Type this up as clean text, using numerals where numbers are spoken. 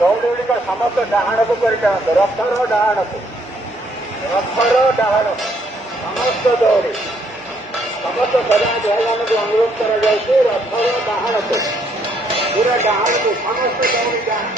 दौड़ समस्त डाण को रथर डाण को रथर डाण समस्त दौड़ी समस्त सदा भगवान को अनुरोध कर रथर डाण को पूरा डाण को समस्त दौड़ी डाण